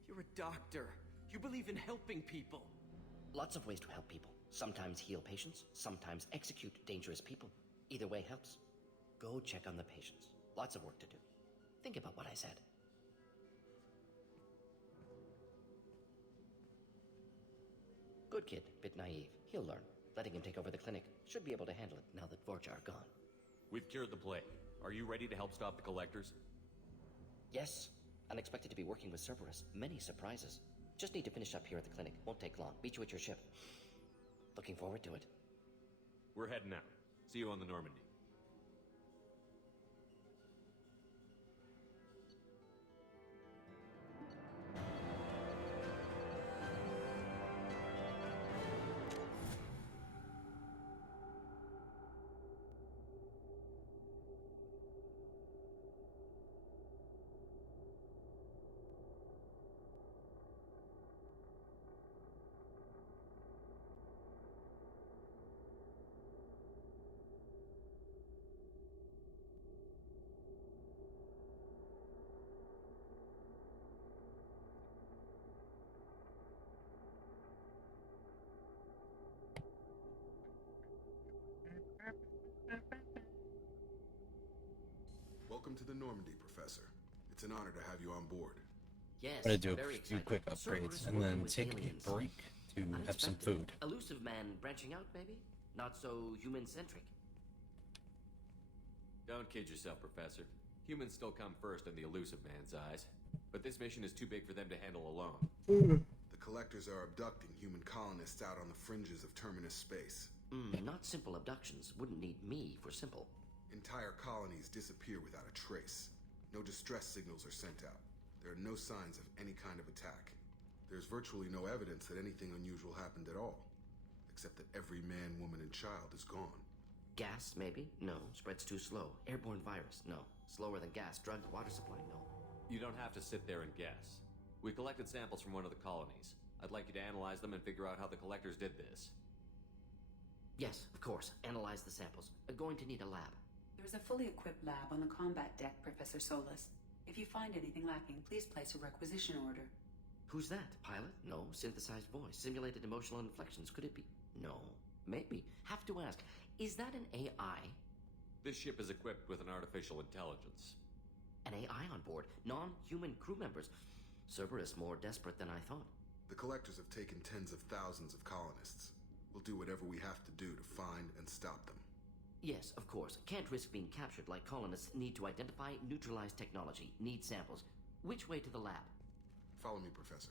You're a doctor. You believe in helping people. Lots of ways to help people. Sometimes heal patients, sometimes execute dangerous people. Either way helps. Go check on the patients. Lots of work to do. Think about what I said. Good kid, bit naive. He'll learn. Letting him take over the clinic. Should be able to handle it now that Vorcha are gone. We've cured the plague. Are you ready to help stop the Collectors? Yes. Unexpected to be working with Cerberus. Many surprises. Just need to finish up here at the clinic. Won't take long. Meet you at your ship. Looking forward to it. We're heading out. See you on the Normandy. Welcome to the Normandy, Professor. It's an honor to have you on board. Yes, I'm gonna do very a few excited. quick upgrades Cerberus and working then with take aliens. a break to have some Unexpected. food. Elusive man branching out, maybe? Not so human-centric. Don't kid yourself, Professor. Humans still come first in the elusive man's eyes. But this mission is too big for them to handle alone. The Collectors are abducting human colonists out on the fringes of Terminus space. Not simple abductions. Wouldn't need me for simple. Entire colonies disappear without a trace. No distress signals are sent out. There are no signs of any kind of attack. There's virtually no evidence that anything unusual happened at all. Except that every man, woman, and child is gone. Gas, maybe? No. Spreads too slow. Airborne virus? No. Slower than gas. Drug, water supply? No. You don't have to sit there and guess. We collected samples from one of the colonies. I'd like you to analyze them and figure out how the Collectors did this. Yes, of course. Analyze the samples. Going to need a lab. There's a fully equipped lab on the combat deck, Professor Solus. If you find anything lacking, please place a requisition order. Who's that? Pilot? No. Synthesized voice. Simulated emotional inflections. Could it be? No. Maybe. Have to ask. Is that an AI? This ship is equipped with an artificial intelligence. An AI on board. Non-human crew members. Cerberus more desperate than I thought. The Collectors have taken tens of thousands of colonists. We'll do whatever we have to do to find and stop them. Yes, of course. Can't risk being captured like colonists. Need to identify, neutralize technology. Need samples. Which way to the lab? Follow me, Professor.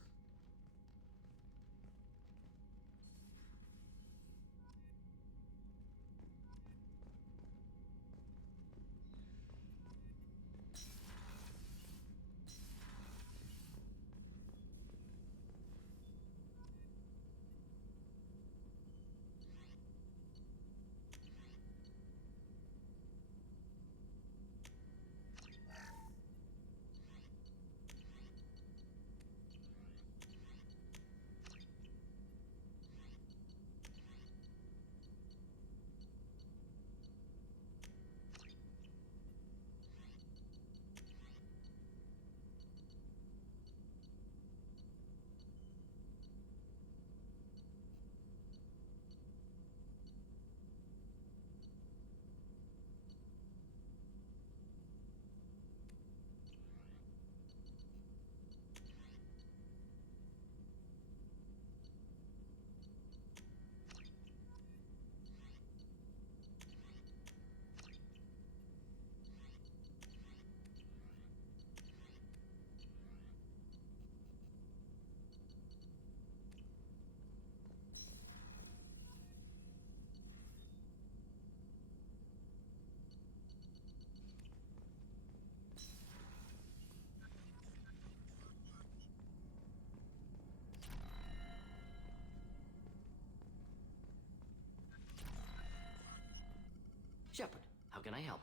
Shepard, how can I help?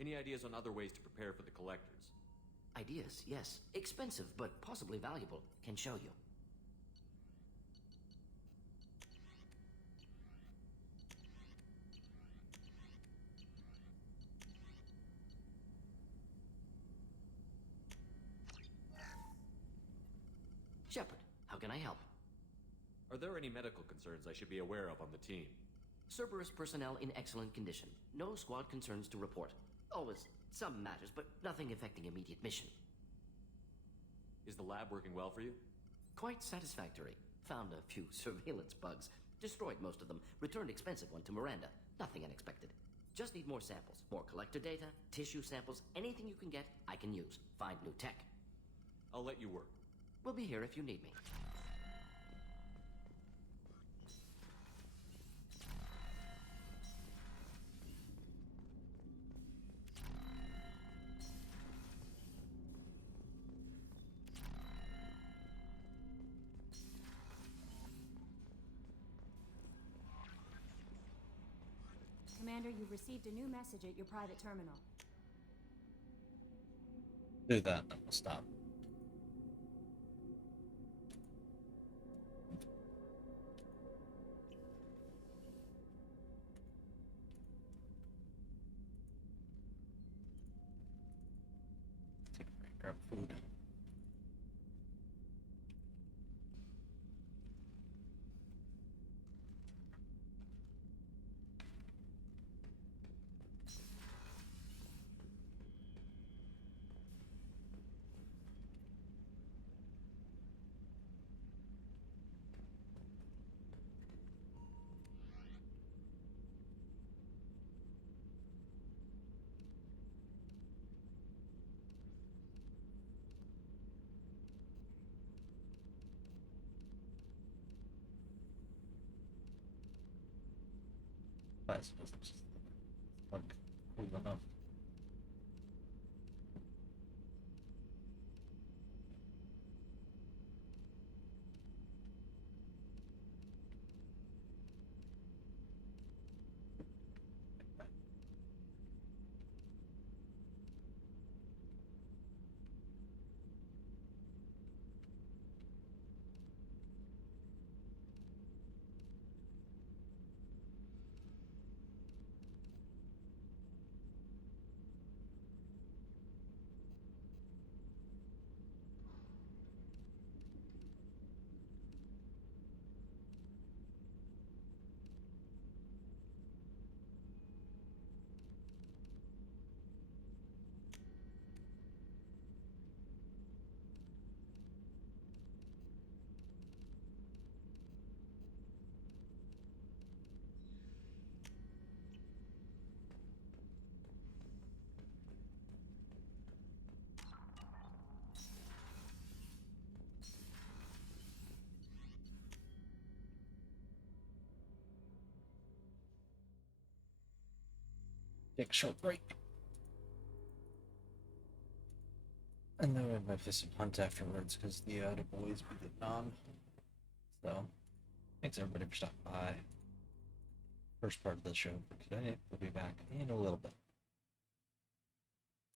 Any ideas on other ways to prepare for the collectors? Ideas, yes. Expensive, but possibly valuable. Can show you. Shepard, how can I help? Are there any medical concerns I should be aware of on the team? Cerberus personnel in excellent condition. No squad concerns to report. Always some matters, but nothing affecting immediate mission. Is the lab working well for you? Quite satisfactory. Found a few surveillance bugs. Destroyed most of them. Returned expensive one to Miranda. Nothing unexpected. Just need more samples. More collector data, tissue samples, anything you can get, I can use. Find new tech. I'll let you work. We'll be here if you need me. Commander, you've received a new message at your private terminal. Do that, then we'll stop. Take a break, grab food. I suppose it's just like cool enough. Take a short break. And then we have my fist and hunt afterwards because the boys be getting on. So, thanks everybody for stopping by. First part of the show for today. We'll be back in a little bit.